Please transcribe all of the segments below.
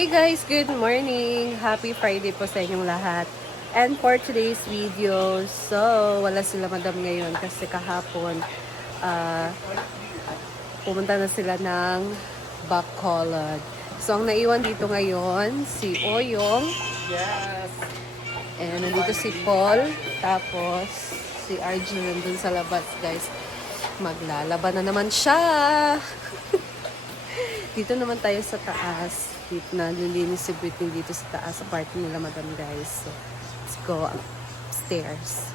Hey guys, good morning! Happy Friday po sa inyong lahat. And for today's video, so wala sila madam ngayon kasi kahapon pumunta na sila ng Bacolod. So ang naiwan dito ngayon, si Oyong. Yes! And nandito si Paul. Tapos si RJ nandun sa labas guys. Maglalaban na naman siya! Dito naman tayo sa taas. Dito na lilinis si Britney dito sa taas sa party nila madam guys. So, let's go upstairs.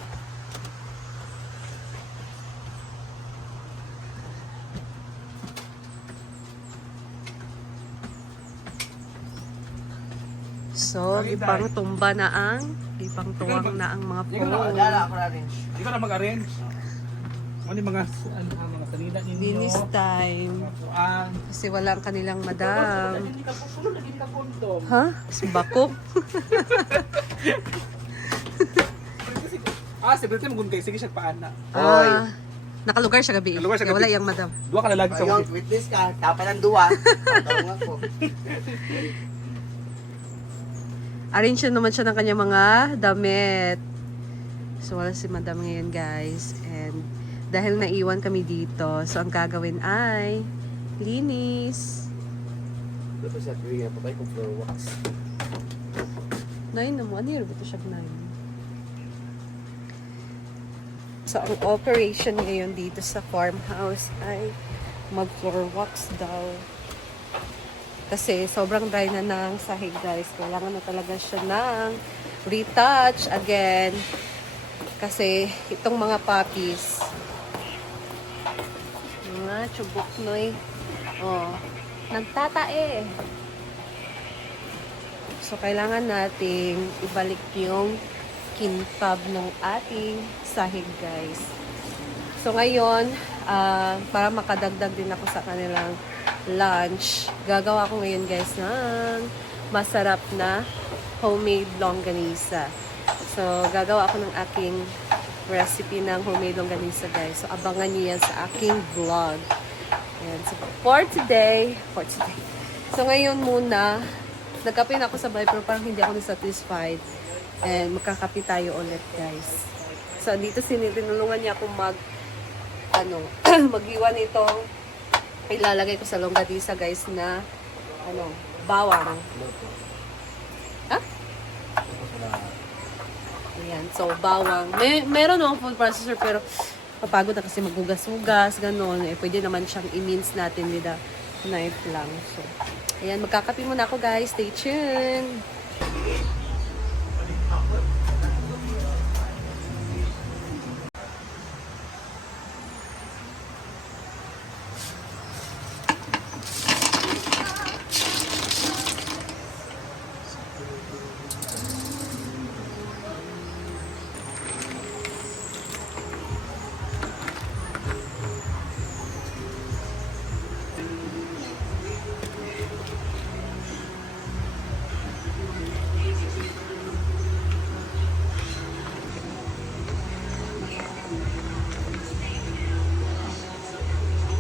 So, ipang tumba na ang ipang tuwang na ang mga phone. Hindi ko na mag-arrange. Ano yung mga salida ninyo? Linis time. Kasi wala ang kanilang madam. Ha? Bakok? Si Britney maguntay. Sige siya paan na. Nakalugar siya gabi. Nakalugar siya Kaya wala gabi. yung madam. Dua ka na lagi sa Ayun, witness ka. Tapa ng duwa. Tawag ako. Arrange naman siya ng kanyang mga damit. So wala si madam ngayon guys. And dahil naiwan kami dito, so ang gagawin ay linis. Ito siya, Bria. Patay ko floor wax. 9 na mo. Ano yun? Ito siya 9. So ang operation ngayon dito sa farmhouse ay mag-floor wax daw. Kasi sobrang dry na ng sahig guys. Kailangan na talaga siya ng retouch again. Kasi itong mga puppies, mga chubok noy, nagtatae. So kailangan nating ibalik yung kintab ng ating sahig guys. So ngayon, para makadagdag din ako sa kanilang lunch, gagawa ko ngayon guys ng masarap na homemade longganisa. So gagawa ako ng aking recipe ng homemade longganisa guys. So abangan niyo yan sa aking vlog. Ayan. So for today. So ngayon muna, nagkape na ako sa bahay pero parang hindi ako satisfied. And magkakape tayo ulit guys. So dito tinulungan niya ako maghiwa nitong ilalagay ko sa longganisa guys na bawang. Ha? Ayan, so bawang. Meron akong food processor pero papagod na kasi maghugas-hugas, gano'n. Pwede naman siyang i-mince natin with a knife lang. So, ayan, magkakape muna ako guys. Stay tuned!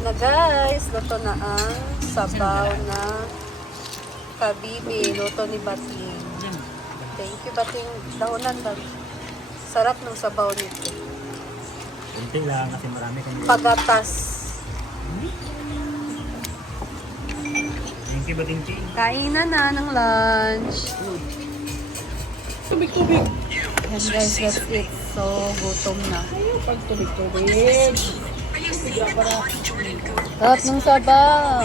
Na guys, luto na ang sabaw na kabibi. Luto ni Bating. Thank you Bating. Dahonan ba? Sarap ng sabaw nito. Kunti lang kasi marami kang Pagatas. Thank you, Batingki. Kainan na ng lunch. Tubig-tubig. And guys, that's it. So, gutom na. Pag tubig-tubig. Sarap ng sabaw.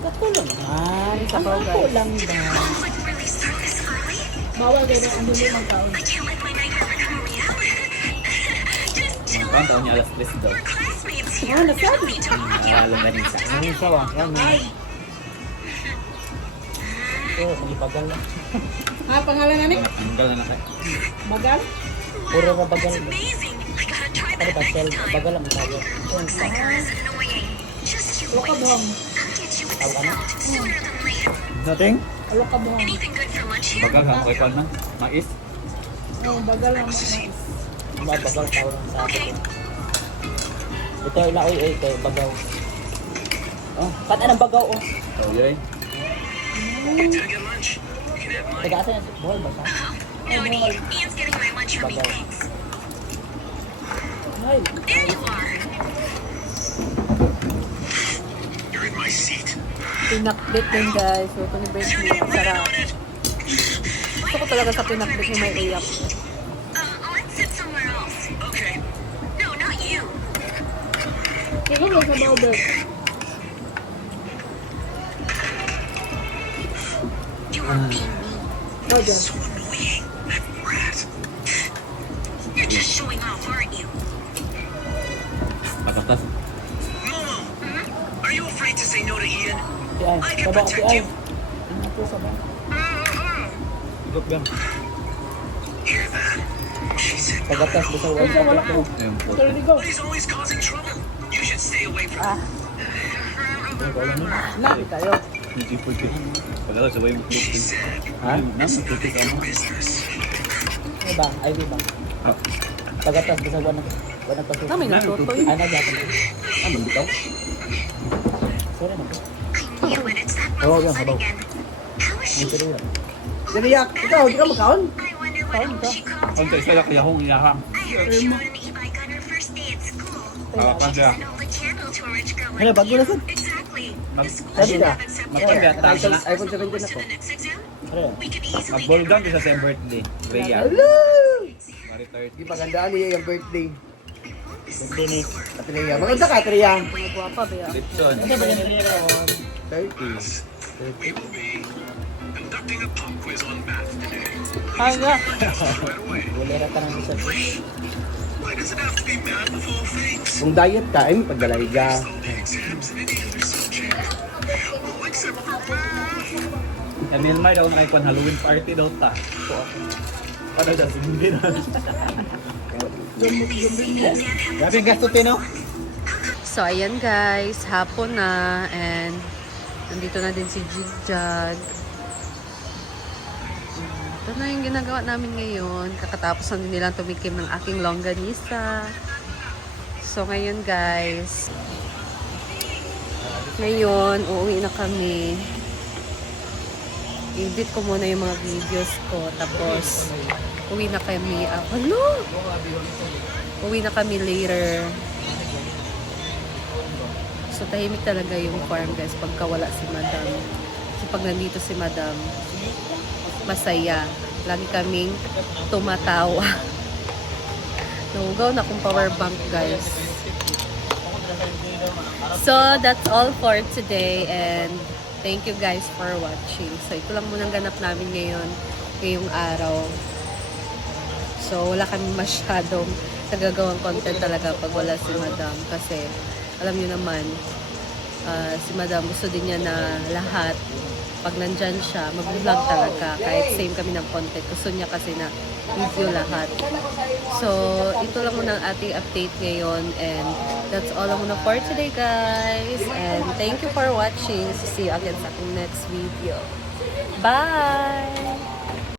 Kakulang. Sabaw guys. Kulang ba? Bawal gano'n ang dumi ng taon. Ang taon niya alas 3 daw. Nasabi. Longganisa. Ang sawa. Oo, magibagal lang. Pangalan na ni? Tanggal na tayo. Magal? Puro na bagal. Ano ba, shell? Bagal lang tayo. Alo ka buhang. Tawag ka na? Nothing? Alo ka buhang. Bagal ka, okay pa na. Mais? Bagal lang mga. Bagal tawag lang sa akin. Ito ilaoy ito, bagaw. Oh, paano ng bagaw oh. Oh, yay. Taga-asa yan. Buhol ba sa? No need. Ian's getting my lunch for me, Bagaw. thanks. Ay. There you are. Pinakbit din guys. So, ito ni Britney. Sarap. Gusto ko talaga sa pinakbit ni may iyak. Let's sit somewhere else. Okay. No, not you. Ikaw mo sa bawal. You are being mean. Oh, dyan. You're just showing off, aren't you? Patatas. Are you afraid to say no to Ian? Si Ay. Sabaw si Ay. Ano po sabaw? Ikot lang. Pagatas ba sa wala ko? Ayun po. He's always causing trouble. You should stay away from him. Lagi tayo. Hindi po ito. Pagkala sabay mo puti. Ha? Nasa puti ka mo. Ano ba? Ay, di ba? Ah, Pagatas ba sa wala pasuko? Kami natutoy. Ano gapon? ano bitaw? Sorry na po. I knew it. It's that Oh, Moses yeah, son hello. again. How is she? Ang sariwa. Daliyak, ikaw, di ka makaon? I wonder what else she called Ang him. kaisa lang kaya hong iyahang. I heard she rode an e-bike on her first day at school. Kapan She siya. sent all the channel to a rich girl Ano, like bago na you. sad? Exactly. The school Sabi should ka? have accepted Magpambiya her. tayo na. iPhone 17 To ako. the next exam, Ano yan? we could easily Mag-ball get down her sa sa birthday. Rhea. Hello! Retired. Di pagandaan niya yung birthday. Hindi ni. Katriya. Maganda ka, Katriya. Mga guwapa ba yan? Lipson. Hindi ba yan nila on? 30. Conducting a pop quiz on math today. Hala. Wala rata ng isa. Why does it have to be math of all things? Kung diet ka, ay pagdalay ka. All the exams in any other subject. Oh, except for math. Emil May daw nakikuan Halloween party daw ta. Ano siya? Hindi na. Grabe ang gasto, Tino. So, ayan guys. Hapon na. And, nandito na din si Jigjag. Ito na yung ginagawa namin ngayon. Kakatapos na din nilang tumikim ng aking longganisa. So, ngayon guys. Ngayon, uuwi na kami. Edit ko muna yung mga videos ko. Tapos, uwi na kami. Ano? Uwi na kami later. So, tahimik talaga yung farm guys pagka wala si Madam. So, pag nandito si Madam, masaya. Lagi kaming tumatawa. Nahugaw na akong power bank guys. So, that's all for today and thank you guys for watching. So, ito lang munang ganap namin ngayong araw. So, wala kami masyadong nagagawang content talaga pag wala si Madam. Kasi, alam niyo naman, si Madam gusto din niya na lahat, pag nandyan siya, mag-vlog talaga. Kahit same kami ng content. Gusto niya kasi na video lahat. So, ito lang muna ang ating update ngayon. And that's all lang muna for today, guys. And thank you for watching. See you again sa aking next video. Bye!